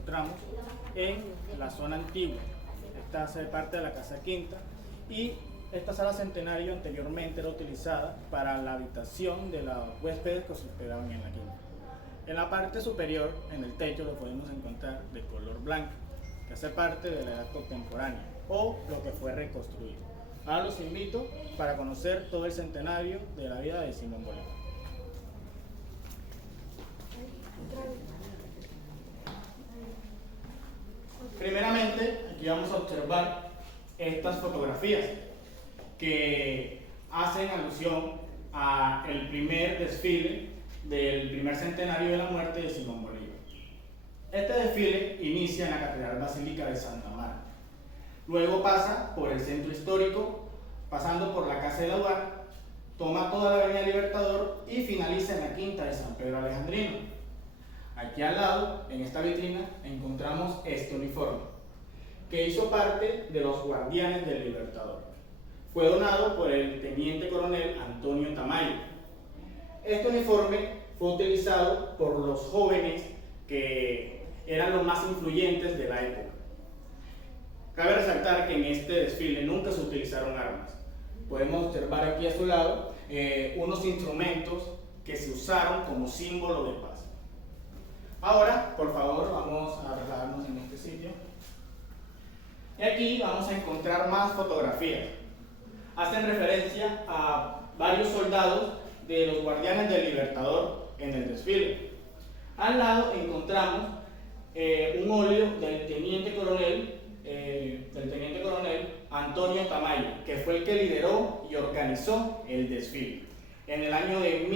encontramos en la zona antigua. Esta hace parte de la Casa Quinta y esta sala centenario anteriormente era utilizada para la habitación de los huéspedes que se hospedaban en la quinta. En la parte superior, en el techo, lo podemos encontrar de color blanco, que hace parte de la edad contemporánea o lo que fue reconstruido. Ahora los invito para conocer todo el centenario de la vida de Simón Bolívar. Primeramente, aquí vamos a observar estas fotografías que hacen alusión al primer desfile del primer centenario de la muerte de Simón Bolívar. Este desfile inicia en la Catedral Basílica de Santa Marta. Luego pasa por el centro histórico, pasando por la Casa de la UAR, toma toda la Avenida Libertador y finaliza en la Quinta de San Pedro Alejandrino. Aquí al lado, en esta vitrina, encontramos este uniforme, que hizo parte de los Guardianes del Libertador. Fue donado por el teniente coronel Antonio Tamayo. Este uniforme fue utilizado por los jóvenes que eran los más influyentes de la época. Cabe resaltar que en este desfile nunca se utilizaron armas. Podemos observar aquí a su lado unos instrumentos que se usaron como símbolo de paz. Ahora, por favor, vamos a trasladarnos en este sitio. Y aquí vamos a encontrar más fotografías. Hacen referencia a varios soldados de los Guardianes del Libertador en el desfile. Al lado encontramos un óleo del teniente coronel Antonio Tamayo, que fue el que lideró y organizó el desfile en el año del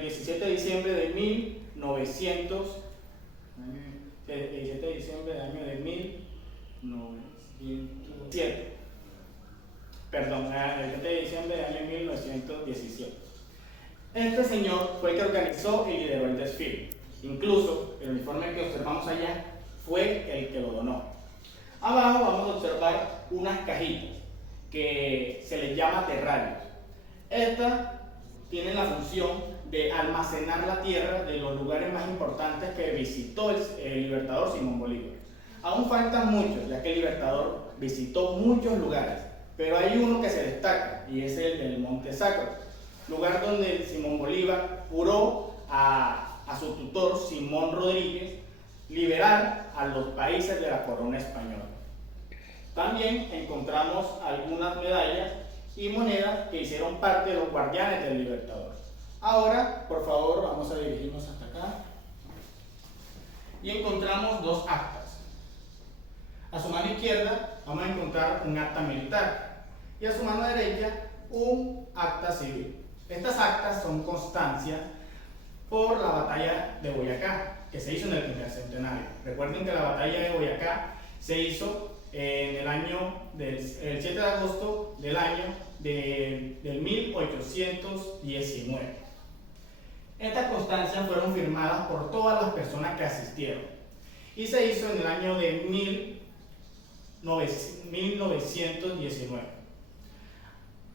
17 de diciembre de 1917. Perdón, el 7 de diciembre del año 1917. Este señor fue el que organizó y lideró el desfile. Incluso el uniforme que observamos allá fue el que lo donó. Abajo vamos a observar unas cajitas que se les llama terrarios. Estas tienen la función de almacenar la tierra de los lugares más importantes que visitó el libertador Simón Bolívar. Aún faltan muchos, ya que el libertador visitó muchos lugares, pero hay uno que se destaca y es el del Monte Sacro, lugar donde Simón Bolívar juró a su tutor Simón Rodríguez liberar a los países de la corona española. También encontramos algunas medallas y monedas que hicieron parte de los Guardianes del Libertador. Ahora, por favor, vamos a dirigirnos hasta acá y encontramos dos actas. A su mano izquierda vamos a encontrar un acta militar y a su mano derecha un acta civil. Estas actas son constancias por la batalla de Boyacá, que se hizo en el primer centenario. Recuerden que la batalla de Boyacá se hizo en el 7 de agosto del año del 1819. Estas constancias fueron firmadas por todas las personas que asistieron y se hizo en el año de 1919.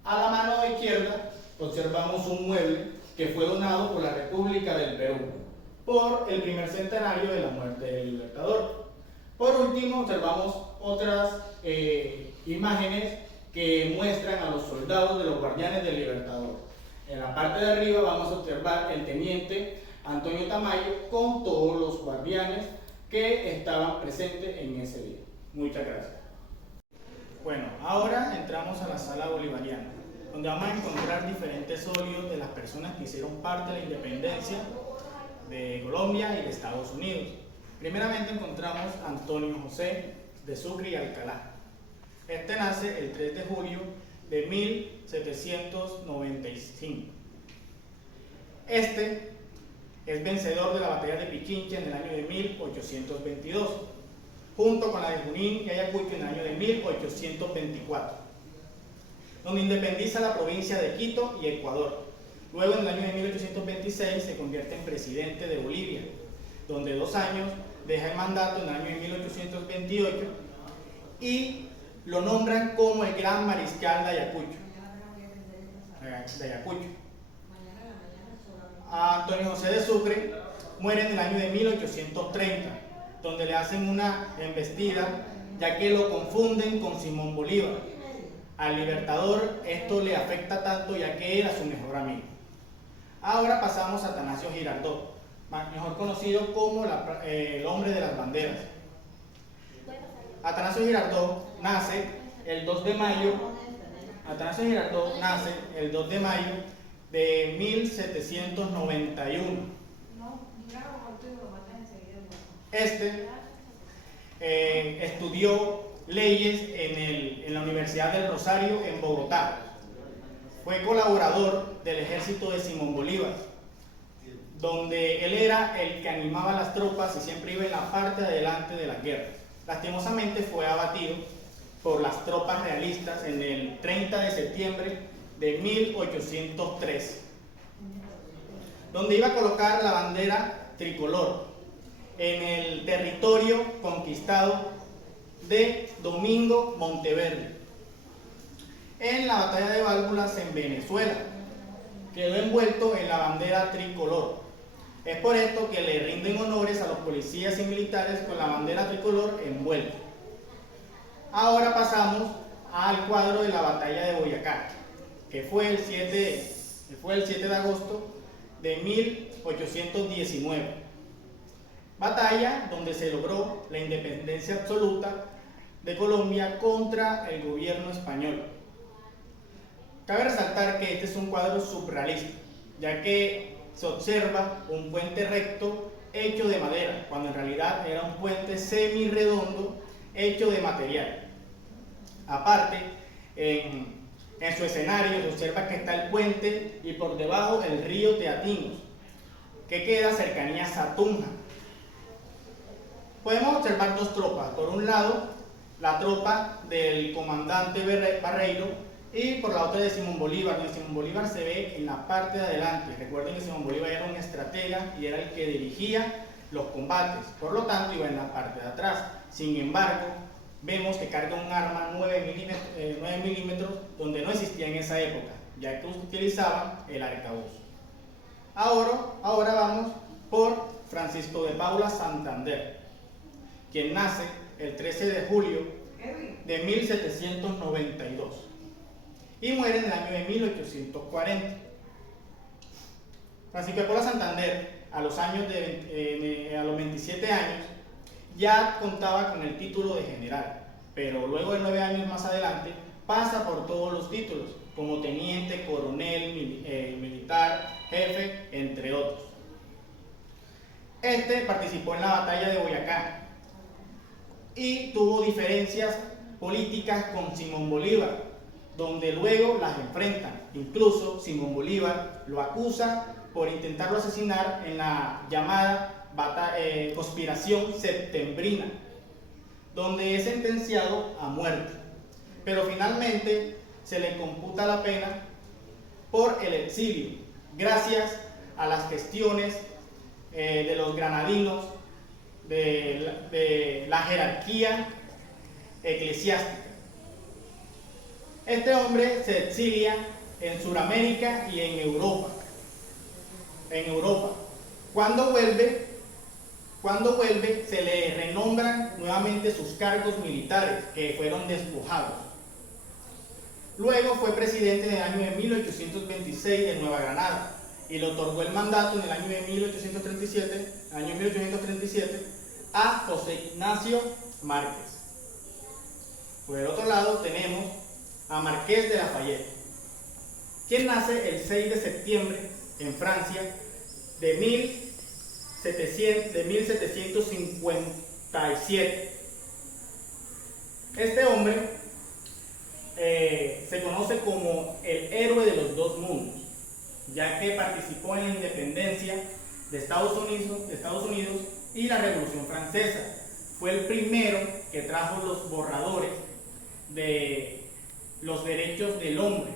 A la mano izquierda observamos un mueble que fue donado por la República del Perú por el primer centenario de la muerte del Libertador. Por último, observamos otras imágenes que muestran a los soldados de los Guardianes del Libertador. En la parte de arriba vamos a observar el teniente Antonio Tamayo con todos los guardianes que estaban presentes en ese día. Muchas gracias. Bueno, ahora entramos a la sala bolivariana, donde vamos a encontrar diferentes óleos de las personas que hicieron parte de la independencia de Colombia y de Estados Unidos. Primeramente encontramos a Antonio José de Sucre y Alcalá. Este nace el 3 de julio de 1795. Este es vencedor de la batalla de Pichincha en el año de 1822, junto con la de Junín y Ayacucho en el año de 1824, donde independiza la provincia de Quito y Ecuador. Luego, en el año de 1826, se convierte en presidente de Bolivia, donde 2 años deja el mandato en el año de 1828 y lo nombran como el gran mariscal de Ayacucho. A Antonio José de Sucre muere en el año de 1830, donde le hacen una embestida, ya que lo confunden con Simón Bolívar. Al Libertador esto le afecta tanto, ya que era su mejor amigo. Ahora pasamos a Atanasio Girardot, mejor conocido como el hombre de las banderas. Atanasio Girardot nace el 2 de mayo. Atanasio Girardot nace el 2 de mayo de 1791. Estudió leyes en la Universidad del Rosario en Bogotá. Fue colaborador del ejército de Simón Bolívar, donde él era el que animaba a las tropas y siempre iba en la parte de adelante de las guerras. Lastimosamente fue abatido por las tropas realistas en el 30 de septiembre de 1803, donde iba a colocar la bandera tricolor en el territorio conquistado de Domingo Monteverde, en la batalla de Válvulas en Venezuela. Quedó envuelto en la bandera tricolor. Es por esto que le rinden honores a los policías y militares con la bandera tricolor envuelta. Ahora pasamos al cuadro de la batalla de Boyacá, que fue el 7 de agosto de 1819. Batalla donde se logró la independencia absoluta de Colombia contra el gobierno español. Cabe resaltar que este es un cuadro surrealista, ya que se observa un puente recto hecho de madera, cuando en realidad era un puente semi-redondo hecho de material. Aparte, en su escenario se observa que está el puente y por debajo el río Teatinos, que queda cercanías a Tunja. Podemos observar dos tropas. Por un lado, la tropa del comandante Barreiro y por la otra de Simón Bolívar, donde Simón Bolívar se ve en la parte de adelante. Recuerden que Simón Bolívar era un estratega y era el que dirigía los combates, por lo tanto iba en la parte de atrás. Sin embargo, vemos que carga un arma 9 milímetros, donde no existía en esa época, ya que utilizaban el arcabuz. Ahora vamos por Francisco de Paula Santander, quien nace el 13 de julio de 1792 y muere en el año de 1840. Francisco de Paula Santander, a los 27 años, ya contaba con el título de general, pero luego de 9 años más adelante pasa por todos los títulos, como teniente, coronel, militar, jefe, entre otros. Este participó en la batalla de Boyacá y tuvo diferencias políticas con Simón Bolívar, donde luego las enfrentan. Incluso Simón Bolívar lo acusa por intentarlo asesinar en la llamada conspiración septembrina, donde es sentenciado a muerte, pero finalmente se le computa la pena por el exilio, gracias a las gestiones de los granadinos, de la jerarquía eclesiástica. Este hombre se exilia en Sudamérica y en Europa. Cuando vuelve, se le renombran nuevamente sus cargos militares, que fueron despojados. Luego fue presidente en el año de 1826 de Nueva Granada y le otorgó el mandato en el año de 1837, a José Ignacio Márquez. Por el otro lado tenemos a Marqués de Lafayette, quien nace el 6 de septiembre en Francia de 1757. Este hombre se conoce como el héroe de los dos mundos, ya que participó en la independencia de Estados Unidos y la Revolución Francesa. Fue el primero que trajo los borradores de los derechos del hombre,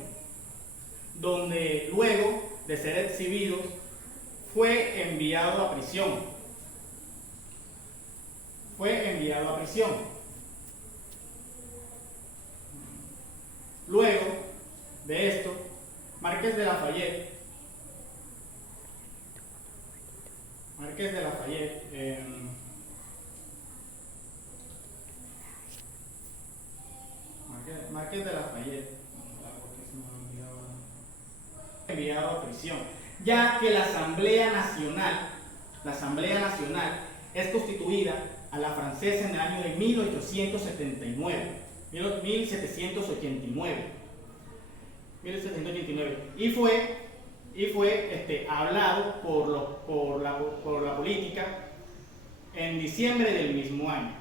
donde luego de ser exhibido fue enviado a prisión. Luego de esto, Marqués de Lafayette Márquez de Lafayette. Márquez de Lafayette. Enviado a prisión, ya que la Asamblea Nacional es constituida a la francesa en el año de 1789, y fue hablado por la política en diciembre del mismo año.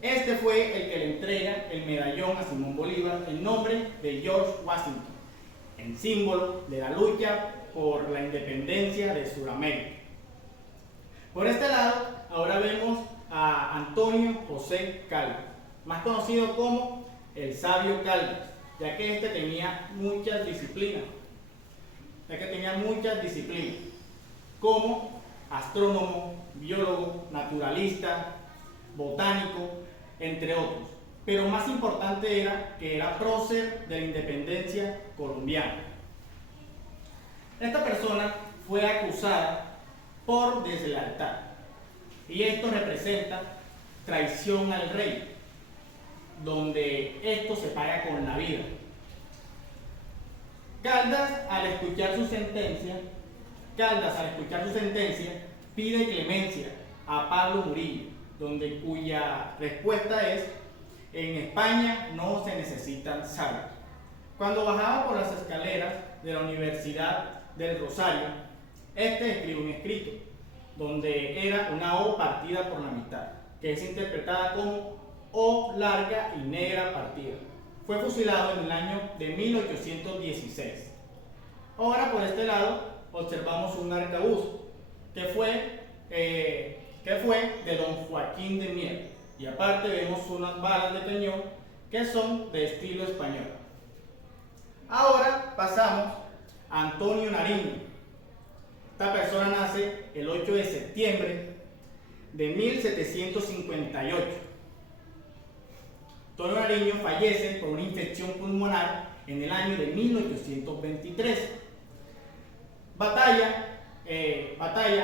Este fue el que le entrega el medallón a Simón Bolívar en nombre de George Washington, en símbolo de la lucha por la independencia de Sudamérica. Por este lado, ahora vemos a Antonio José Caldas, más conocido como el Sabio Caldas, ya que este tenía muchas disciplinas, como astrónomo, biólogo, naturalista, botánico, entre otros. Pero más importante era que era prócer de la independencia colombiana. Esta persona fue acusada por deslealtad, y esto representa traición al rey, donde esto se paga con la vida. Caldas, al escuchar su sentencia, pide clemencia a Pablo Murillo, cuya respuesta es: en España no se necesitan sabios. Cuando bajaba por las escaleras de la Universidad del Rosario, escribe un escrito, donde era una O partida por la mitad, que es interpretada como O larga y negra partida. Fue fusilado en el año de 1816. Ahora, por este lado, observamos un arcabuz, que fue de don Joaquín de Mier. Y aparte vemos unas balas de cañón que son de estilo español. Ahora pasamos a Antonio Nariño. Esta persona nace el 8 de septiembre de 1758. Antonio Nariño fallece por una infección pulmonar en el año de 1823. Batalla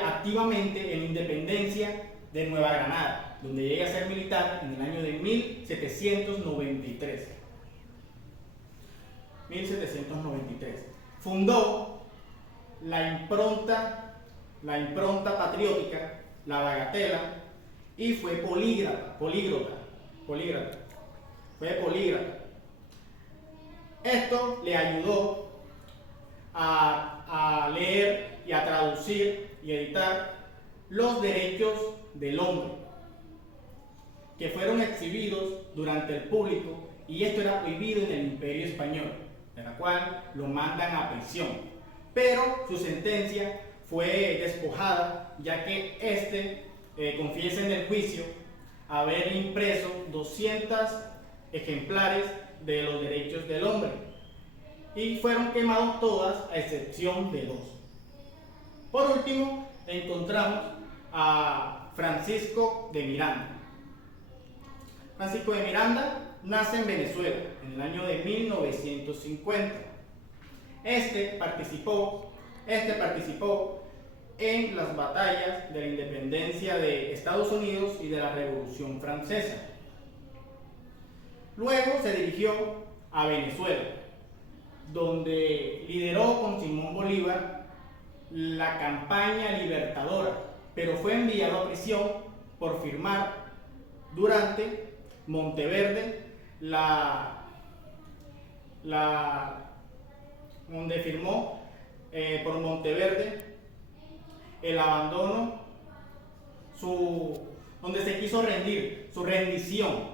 activamente en la independencia de Nueva Granada, donde llega a ser militar en el año de 1793. Fundó la impronta patriótica La Bagatela y fue políglota. Esto le ayudó a leer y a traducir y editar los derechos del hombre, que fueron exhibidos durante el público, y esto era prohibido en el Imperio Español, de la cual lo mandan a prisión. Pero su sentencia fue despojada, ya que confiesa en el juicio haber impreso 200 ejemplares de los derechos del hombre, y fueron quemados todas a excepción de 2. Por último, encontramos a Francisco de Miranda. Francisco de Miranda nace en Venezuela en el año de 1950. Este participó en las batallas de la independencia de Estados Unidos y de la Revolución Francesa. Luego se dirigió a Venezuela, donde lideró con Simón Bolívar la campaña libertadora, pero fue enviado a prisión por firmar durante Monteverde donde firmó por Monteverde el abandono, donde se quiso rendir, su rendición,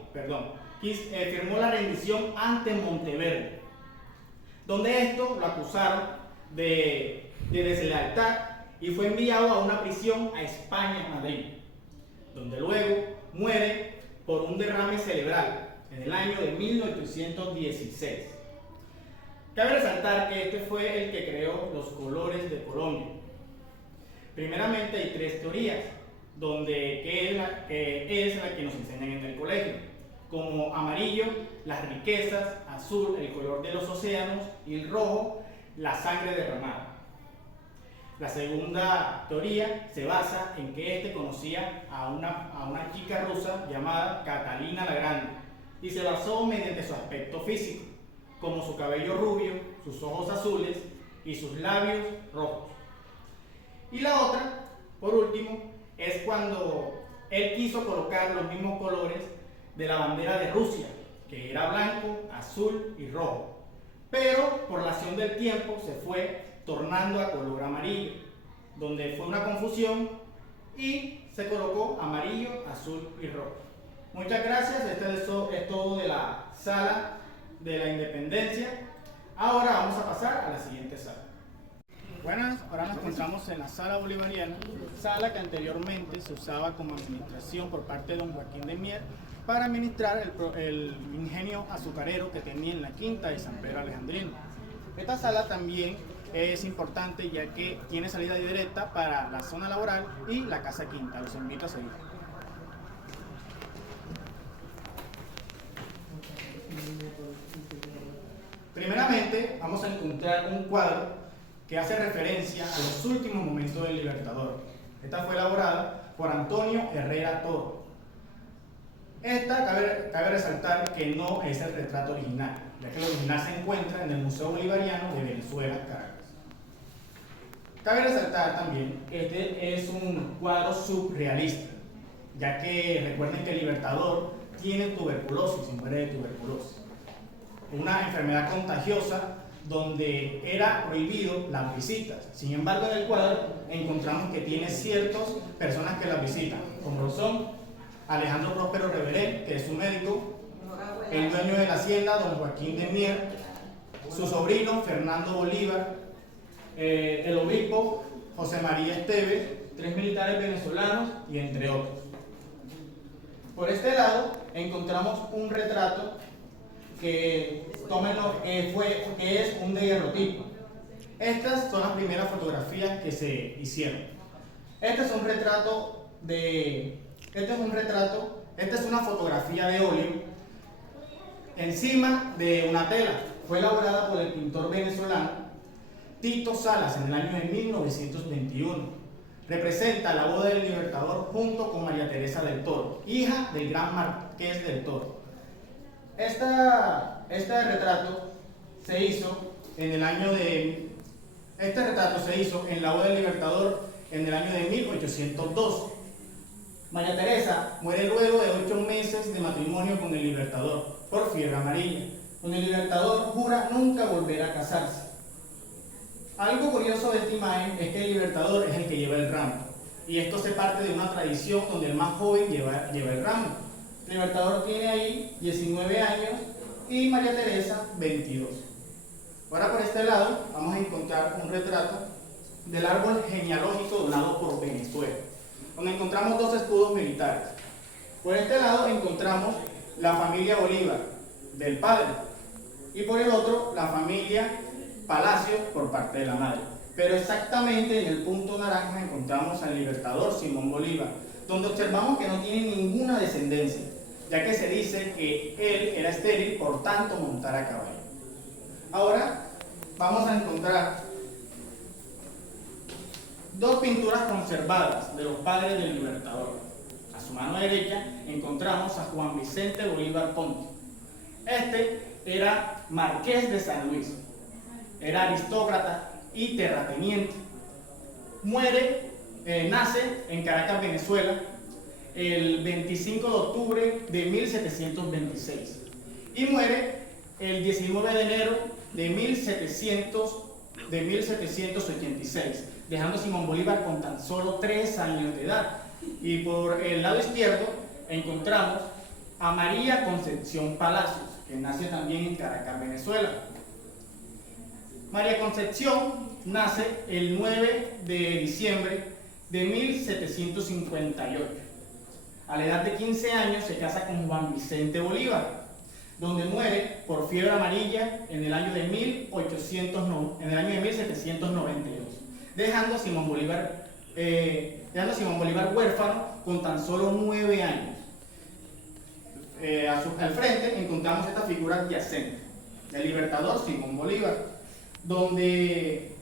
firmó la rendición ante Monteverde, donde esto lo acusaron de deslealtad y fue enviado a una prisión a España, Madrid, donde luego muere por un derrame cerebral en el año de 1816. Cabe resaltar que este fue el que creó los colores de Colombia. Primeramente hay 3 teorías, que es la que nos enseñan en el colegio, como amarillo, las riquezas; azul, el color de los océanos; y el rojo, la sangre derramada. La segunda teoría se basa en que este conocía a una chica rusa llamada Catalina la Grande y se basó mediante su aspecto físico, como su cabello rubio, sus ojos azules y sus labios rojos. Y la otra, por último, es cuando él quiso colocar los mismos colores de la bandera de Rusia, que era blanco, azul y rojo, pero por la acción del tiempo se fue tornando a color amarillo, donde fue una confusión y se colocó amarillo, azul y rojo. Muchas gracias, es todo de la sala de la Independencia. Ahora vamos a pasar a la siguiente sala. Buenas, ahora nos encontramos en la sala bolivariana, sala que anteriormente se usaba como administración por parte de don Joaquín de Mier para administrar el ingenio azucarero que tenía en la quinta de San Pedro Alejandrino. Esta sala también es importante ya que tiene salida directa para la zona laboral y la casa quinta. Los invito a seguir. Primeramente vamos a encontrar un cuadro que hace referencia a los últimos momentos del Libertador. Esta fue elaborada por Antonio Herrera Toro. Esta cabe resaltar que no es el retrato original, ya que el original se encuentra en el Museo Bolivariano de Venezuela, Caracas. Cabe resaltar también que este es un cuadro surrealista, ya que recuerden que el Libertador tiene tuberculosis y muere de tuberculosis, una enfermedad contagiosa donde era prohibido las visitas. Sin embargo, en el cuadro encontramos que tiene ciertas personas que las visitan, como lo son Alejandro Próspero Reverén, que es su médico, el dueño de la hacienda, don Joaquín de Mier, su sobrino Fernando Bolívar, el obispo José María Esteves, 3 militares venezolanos y entre otros. Por este lado encontramos un retrato que es un daguerrotipo. Estas son las primeras fotografías que se hicieron. Esta es una fotografía de óleo encima de una tela. Fue elaborada por el pintor venezolano Tito Salas en el año de 1921. Representa la boda del Libertador junto con María Teresa del Toro, hija del gran Marqués del Toro. Este retrato se hizo en la boda del Libertador en el año de 1802. María Teresa muere luego de 8 meses de matrimonio con el Libertador por fiebre amarilla, donde el Libertador jura nunca volver a casarse. Algo curioso de esta imagen es que el Libertador es el que lleva el ramo, y esto se parte de una tradición donde el más joven lleva el ramo. El Libertador tiene ahí 19 años y María Teresa 22. Ahora por este lado vamos a encontrar un retrato del árbol genealógico donado por Venezuela, donde encontramos 2 escudos militares. Por este lado encontramos la familia Bolívar del padre y por el otro la familia Palacio por parte de la madre. Pero exactamente en el punto naranja encontramos al Libertador Simón Bolívar, donde observamos que no tiene ninguna descendencia, ya que se dice que él era estéril, por tanto montar a caballo. Ahora vamos a encontrar 2 pinturas conservadas de los padres del Libertador. A su mano derecha encontramos a Juan Vicente Bolívar Ponte. Este era marqués de San Luis, era aristócrata y terrateniente. Nace en Caracas, Venezuela, el 25 de octubre de 1726 y muere el 19 de enero de 1786, dejando a Simón Bolívar con tan solo 3 años de edad. Y por el lado izquierdo encontramos a María Concepción Palacios, que nace también en Caracas, Venezuela. María Concepción nace el 9 de diciembre de 1758. A la edad de 15 años se casa con Juan Vicente Bolívar, donde muere por fiebre amarilla en el año de 1792, dejando a Simón Bolívar huérfano con tan solo 9 años. Al frente encontramos esta figura adyacente del Libertador Simón Bolívar, donde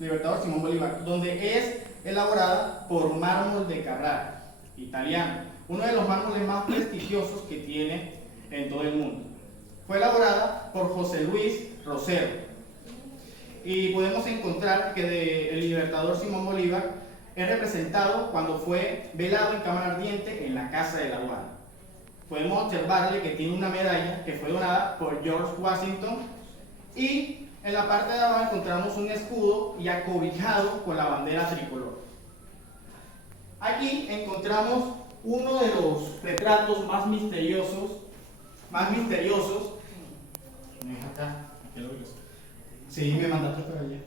Libertador Simón Bolívar, donde es elaborada por mármol de Carrara, italiano, uno de los mármoles más prestigiosos que tiene en todo el mundo. Fue elaborada por José Luis Rosero y podemos encontrar que el Libertador Simón Bolívar es representado cuando fue velado en cámara ardiente en la Casa de la Aduana. Podemos observarle que tiene una medalla que fue donada por George Washington y en la parte de abajo encontramos un escudo y acobijado con la bandera tricolor. Aquí encontramos uno de los retratos más misteriosos. Sí, me mandaste para allá.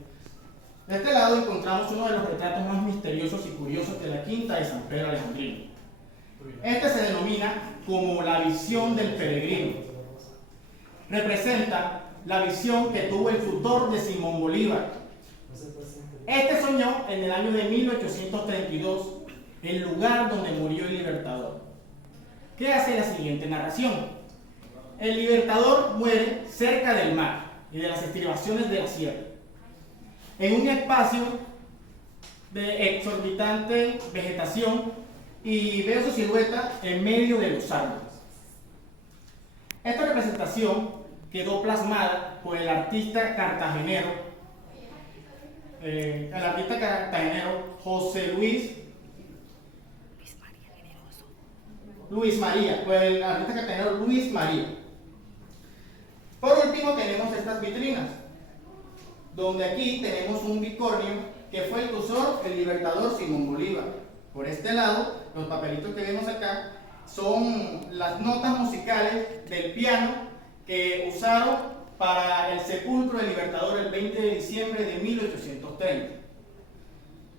De este lado encontramos uno de los retratos más misteriosos y curiosos de la quinta de San Pedro Alejandrino. Este se denomina como la visión del peregrino. Representa la visión que tuvo el tutor de Simón Bolívar. Este soñó en el año de 1832 el lugar donde murió el Libertador. ¿Qué hace la siguiente narración? El Libertador muere cerca del mar y de las estribaciones de la sierra, en un espacio de exorbitante vegetación, y veo su silueta en medio de los árboles. Esta representación quedó plasmada por el artista cartagenero José Luis María, por el artista cartagenero Luis María. Por último tenemos estas vitrinas, donde aquí tenemos un bicornio que fue el que usó el Libertador Simón Bolívar. Por este lado, los papelitos que vemos acá son las notas musicales del piano que usaron para el sepulcro del Libertador el 20 de diciembre de 1830.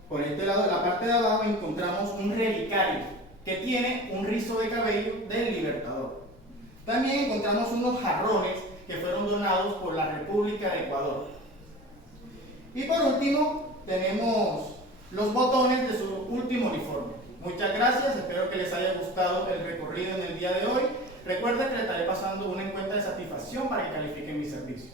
Por este lado, en la parte de abajo, encontramos un relicario que tiene un rizo de cabello del Libertador. También encontramos unos jarrones que fueron donados por la República de Ecuador. Y por último, tenemos los botones de su último uniforme. Muchas gracias, espero que les haya gustado el recorrido en el día de hoy. Recuerden que les estaré pasando una encuesta de satisfacción para que califiquen mi servicio.